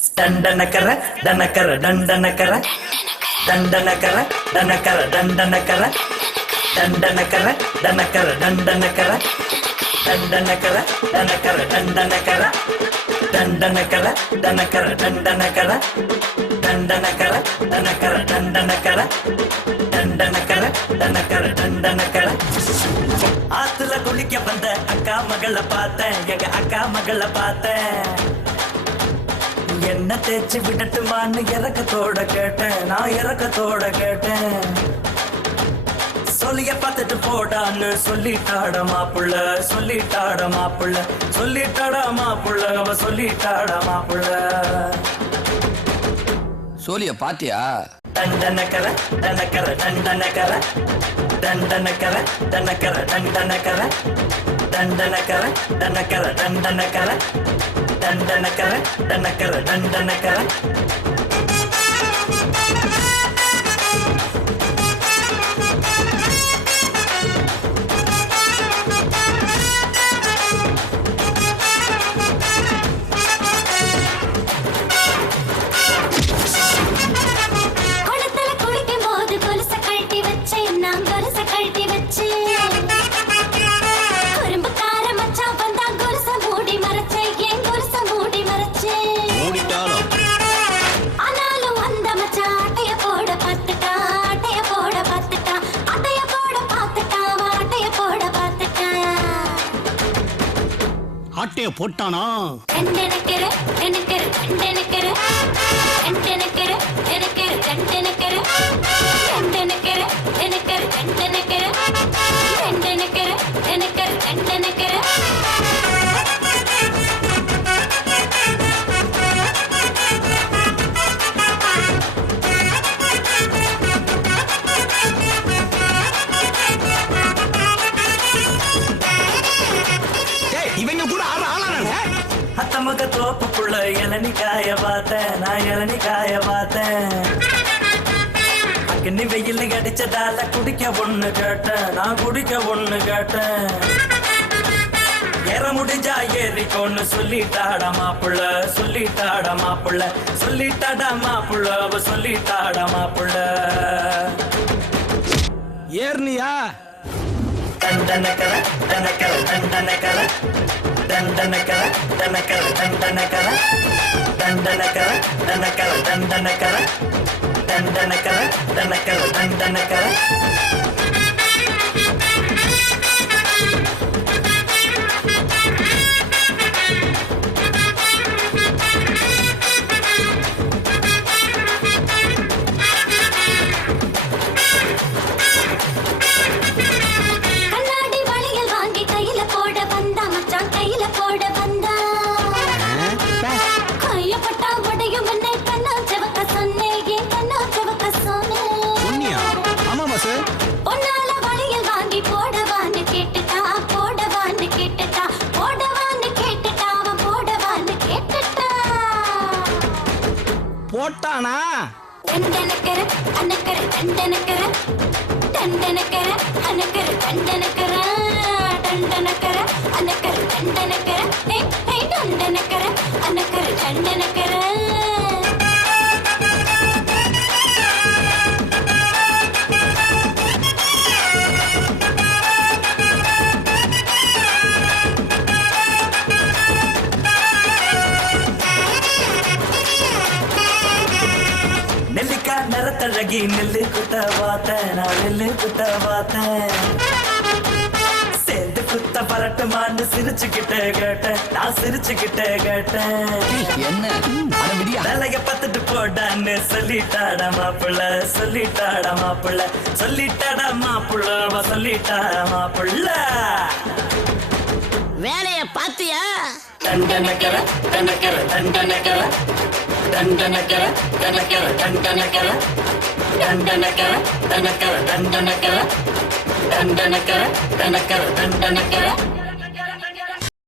ದಂಡನಕರ ದನಕರ ದಂಡನಕರ ದಂಡನಕರ ದನಕರ ದಂಡನಕರ ದಂಡನಕರ ದನಕರ ದಂಡನಕರ ದಂಡನಕರ ದನಕರ ದಂಡನಕರ ದಂಡನಕರ ದನಕರ ದಂಡನಕರ ದಂಡನಕರ ದನಕರ ದಂಡನಕರ ದಂಡನಕರ ದನಕರ ದಂಡನಕರ ஆத்துல குளிக்க வந்த அக்கா மகளை பார்த்தேன் எங்க அக்கா மகளை பார்த்தேன் என்ன தேய்ச்சி விடட்டுமான்னு இறக்கத்தோட கேட்டேன் நான் இறக்கத்தோட கேட்டேன் சொல்லிய பார்த்துட்டு போடான்னு சொல்லிட்டாட மாப்புள்ள சொல்லிட்டாட மாப்புள்ள சொல்லிட்டாட மாப்புள்ள அவ சொல்லிட்டாட மாப்புள்ள சோழிய பாத்தியா ದಂಡನಕರ ದನಕರ ದಂಡನಕರ ದಂಡನಕರ ದನಕರ ದಂಡನಕರ ದಂಡನಕರ ದನಕರ ದಂಡನಕರ ದಂಡನಕರ ದನಕರ ದಂಡನಕರ ஆட்டைய போட்டானா இவங்க கூட அத்தமக தோப்புக்குள்ள இளநி காய பார்த்தேன் நான் இளநி காய பார்த்தேன் அக்னி வெயில் அடிச்சதால குடிக்க ஒண்ணு கேட்டேன் நான் குடிக்க ஒண்ணு கேட்டேன் ஏற முடிஞ்சா ஏறிக்கோன்னு சொல்லிட்டாட மாப்புள்ள சொல்லிட்டாட மாப்புள்ள சொல்லிட்டாட மாப்புள்ள அவ சொல்லிட்டாட மாப்புள்ள ஏர்னியா ದಂಡನಕರ ದನಕರ ದಂಡನಕರ ದಂಡನಕರ ದನಕರ ದಂಡನಕರ ದಂಡನಕರ ದನಕರ ದಂಡನಕರ ದಂಡನಕರ ದನಕರ ದಂಡನಕರ போட்டானா ದಂಡನಕರ ಅನಕರ ದಂಡನಕರ ದಂಡನಕರ ಅನಕರ ದಂಡನಕರ ದಂಡನಕರ ಅನಕರ ದಂಡನಕರ ಹೇ ಹೇ ದಂಡನಕರ ಅನಕರ ದಂಡನಕರ நரத்தழகி நெல்லு குத்த பார்த்தேன் நான் நெல்லு குத்த பார்த்தேன் சேர்ந்து குத்த பரட்டுமான்னு சிரிச்சுக்கிட்டே கேட்டேன் நான் சிரிச்சுக்கிட்டே கேட்டேன் என்ன வேலைய பார்த்துட்டு போடான்னு சொல்லிட்டாட மாப்புள்ள சொல்லிட்டாட மாப்புள்ள சொல்லிட்டாட மாப்புள்ள அவ சொல்லிட்டாட மாப்புள்ள வேலைய பாத்தியா ದಂಡನಕರ ದನಕರ ದಂಡನಕರ ದಂಡನಕರ ದನಕರ ದಂಡನಕರ ದಂಡನಕರ ದನಕರ ದಂಡನಕರ ದಂಡನಕರ ದನಕರ ದಂಡನಕರ